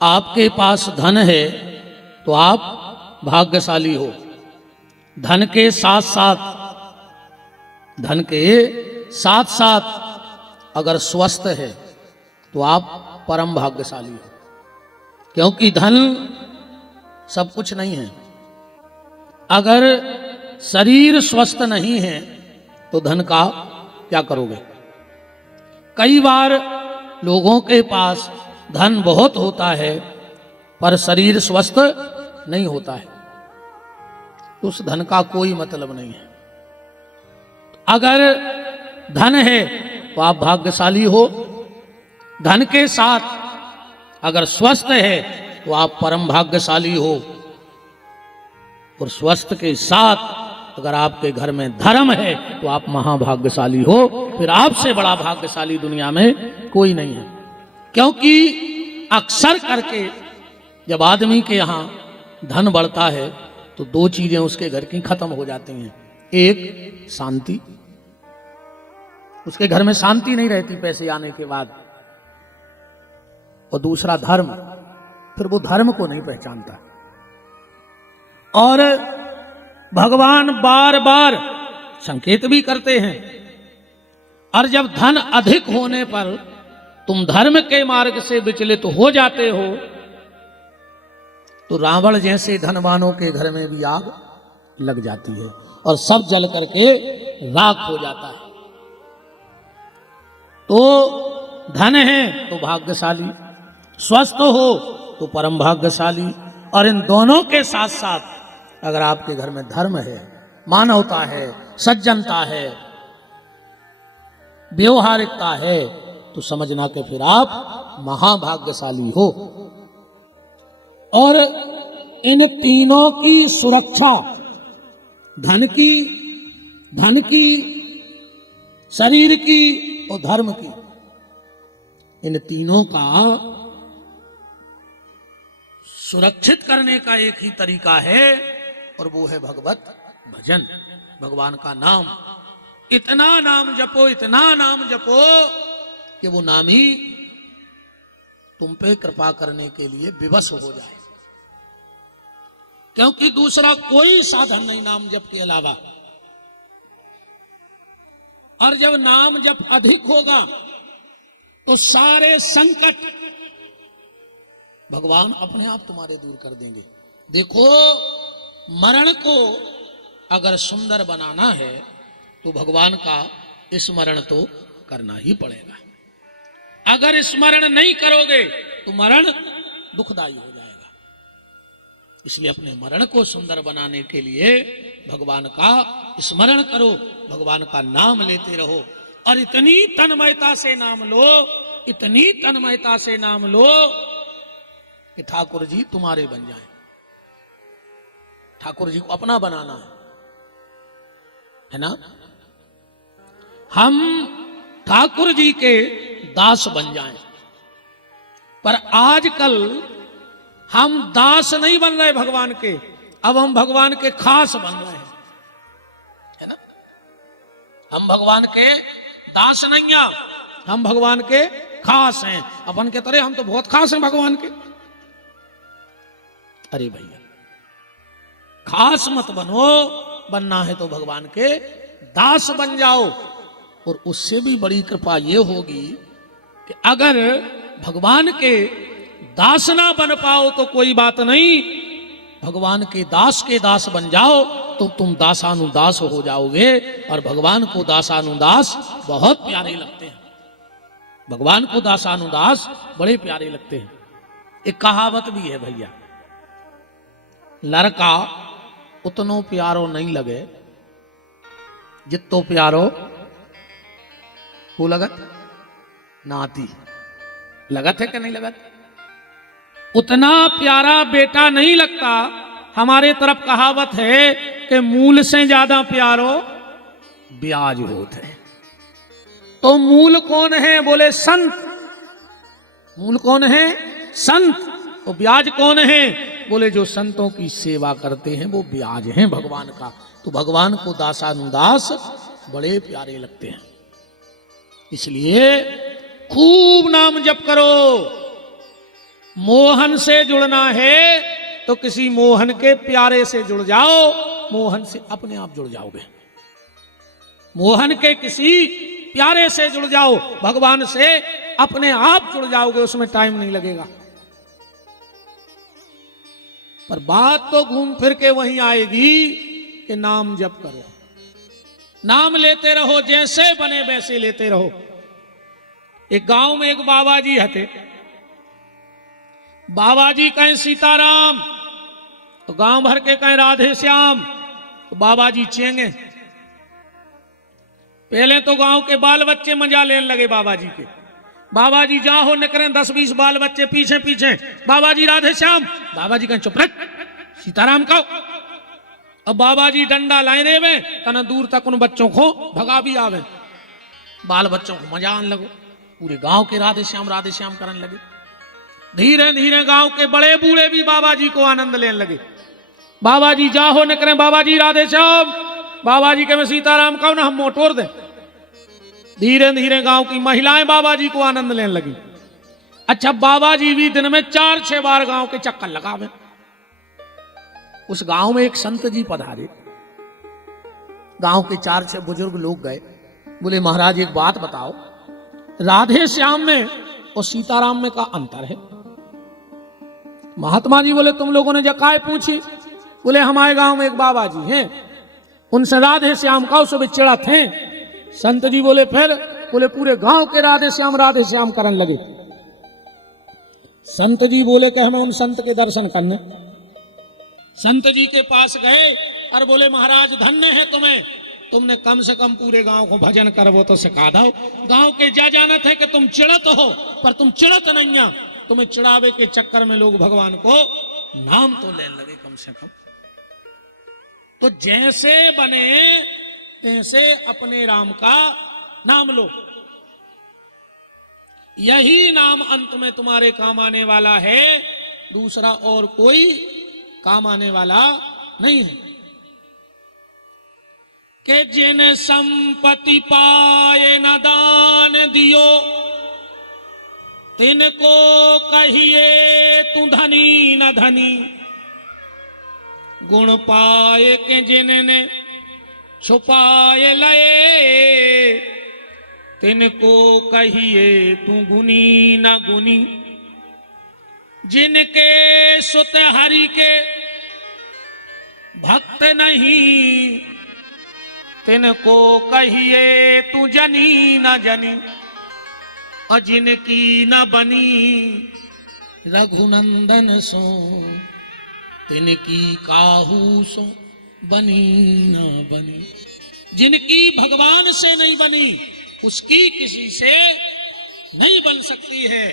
आपके पास धन है तो आप भाग्यशाली हो। धन के साथ साथ अगर स्वस्थ है तो आप परम भाग्यशाली हो, क्योंकि धन सब कुछ नहीं है। अगर शरीर स्वस्थ नहीं है तो धन का क्या करोगे? कई बार लोगों के पास धन बहुत होता है पर शरीर स्वस्थ नहीं होता है, तो उस धन का कोई मतलब नहीं है। अगर धन है तो आप भाग्यशाली हो। धन के साथ अगर स्वस्थ है तो आप परम भाग्यशाली हो, और स्वस्थ के साथ अगर आपके घर में धर्म है तो आप महाभाग्यशाली हो। फिर आपसे बड़ा भाग्यशाली दुनिया में कोई नहीं है। क्योंकि अक्सर करके जब आदमी के यहाँ धन बढ़ता है तो दो चीजें उसके घर की खत्म हो जाती हैं। एक शांति, उसके घर में शांति नहीं रहती पैसे आने के बाद, और दूसरा धर्म, फिर वो धर्म को नहीं पहचानता। और भगवान बार बार संकेत भी करते हैं, और जब धन अधिक होने पर तुम धर्म के मार्ग से विचलित हो जाते हो तो रावण जैसे धनवानों के घर में भी आग लग जाती है और सब जल करके राख हो जाता है। तो धन है तो भाग्यशाली, स्वस्थ हो तो परम भाग्यशाली, और इन दोनों के साथ साथ अगर आपके घर में धर्म है, मानवता है, सज्जनता है, व्यवहारिकता है, तो समझना कि फिर आप महाभाग्यशाली हो। और इन तीनों की सुरक्षा, धन की, शरीर की और धर्म की, इन तीनों का सुरक्षित करने का एक ही तरीका है, और वो है भगवत भजन, भगवान का नाम। इतना नाम जपो कि वो नाम ही तुम पे कृपा करने के लिए विवश हो जाए, क्योंकि दूसरा कोई साधन नहीं नाम जप के अलावा। और जब नाम जप अधिक होगा तो सारे संकट भगवान अपने आप तुम्हारे दूर कर देंगे। देखो, मरण को अगर सुंदर बनाना है तो भगवान का स्मरण तो करना ही पड़ेगा। अगर स्मरण नहीं करोगे तो मरण दुखदाई हो जाएगा। इसलिए अपने मरण को सुंदर बनाने के लिए भगवान का स्मरण करो, भगवान का नाम लेते रहो, और इतनी तन्मयता से नाम लो कि ठाकुर जी तुम्हारे बन जाए। ठाकुर जी को अपना बनाना है ना। हम ठाकुर जी के दास बन जाएं, पर आजकल हम दास नहीं बन रहे भगवान के, अब हम भगवान के खास बन रहे हैं, है ना। हम भगवान के दास नहीं हैं, हम भगवान के खास हैं। अपन के तरह हम तो बहुत खास हैं भगवान के। अरे भैया, खास मत बनो, बनना है तो भगवान के दास बन जाओ। और उससे भी बड़ी कृपा ये होगी कि अगर भगवान के दास ना बन पाओ तो कोई बात नहीं, भगवान के दास बन जाओ तो तुम दासानुदास हो जाओगे। और भगवान को दासानुदास बहुत प्यारे लगते हैं, भगवान को दासानुदास बड़े प्यारे लगते हैं। एक कहावत भी है भैया, लड़का उतनो प्यारो नहीं लगे जितो प्यारो को लगत नाती। लगत है कि नहीं लगत? उतना प्यारा बेटा नहीं लगता। हमारे तरफ कहावत है कि मूल से ज्यादा प्यारो ब्याज होते हैं। तो मूल कौन है? बोले संत। मूल कौन है? संत। तो ब्याज कौन है? बोले जो संतों की सेवा करते हैं वो ब्याज हैं भगवान का। तो भगवान को दासानुदास बड़े प्यारे लगते हैं। इसलिए खूब नाम जप करो, मोहन से जुड़ना है तो किसी मोहन के प्यारे से जुड़ जाओ, मोहन से अपने आप जुड़ जाओगे। मोहन के किसी प्यारे से जुड़ जाओ, भगवान से अपने आप जुड़ जाओगे, उसमें टाइम नहीं लगेगा। पर बात तो घूम फिर के वहीं आएगी कि नाम जप करो, नाम लेते रहो, जैसे बने वैसे लेते रहो। एक गांव में एक बाबा जी हते, बाबा जी कहें सीताराम तो गांव भर के कहें राधे श्याम, तो बाबा जी चेंगे। पहले तो गांव के बाल बच्चे मजा लेने लगे बाबा जी के। बाबा जी जहां हो निकलें 10-20 बाल बच्चे पीछे पीछे, बाबा जी राधे श्याम, बाबा जी कहें चुप रह सीताराम कहो। अब बाबा जी डंडा लाए रे तना दूर तक उन बच्चों को भगा भी आवे, बाल बच्चों को मजा आने लगो, पूरे गांव के राधे श्याम करने लगे। धीरे धीरे गांव के बड़े बूढ़े भी बाबा जी को आनंद लेने लगे। बाबा जी जाहो निकले, बाबा जी राधे श्याम, बाबा जी के मैं सीताराम कहो ना हम मोटोर दे। धीरे धीरे गांव की महिलाएं बाबा जी को आनंद लेने लगी। अच्छा, बाबा जी भी दिन में 4-6 बार गांव के चक्कर लगावे। उस गांव में एक संत जी पधारे, गांव के 4-6 बुजुर्ग लोग गए, बोले महाराज एक बात बताओ, राधे श्याम में और सीताराम में का अंतर है? महात्मा जी बोले तुम लोगों ने जकाय पूछी? बोले हमारे गांव में एक बाबा जी हैं, उनसे राधे श्याम का सुबह चिड़त हैं। संत जी बोले फिर? बोले पूरे गांव के राधे श्याम करने लगे। संत जी बोले कि हमें उन संत के दर्शन करने। संत जी के पास गए और बोले महाराज धन्य है तुम्हें, तुमने कम से कम पूरे गांव को भजन करवो तो सिखा दो। गांव के जा जानत है कि तुम चिड़त हो, पर तुम चिड़त नहीं हो। तुम्हें चिड़ावे के चक्कर में लोग भगवान को नाम तो लेने लगे कम से कम। तो जैसे बने तैसे अपने राम का नाम लो, यही नाम अंत में तुम्हारे काम आने वाला है, दूसरा और कोई काम आने वाला नहीं है। कि जिन संपत्ति पाए न दान दियो, तिनको कहिए तू धनी न धनी। गुण पाए के जिनने छुपाए लए, तिनको कहिए तू गुनी न गुनी। जिनके सुत हरि के भक्त नहीं, तिनको कहिए तू जनी न जनी। और जिनकी न बनी रघुनंदन सो, तिनकी काहू सो बनी न बनी। जिनकी भगवान से नहीं बनी, उसकी किसी से नहीं बन सकती है।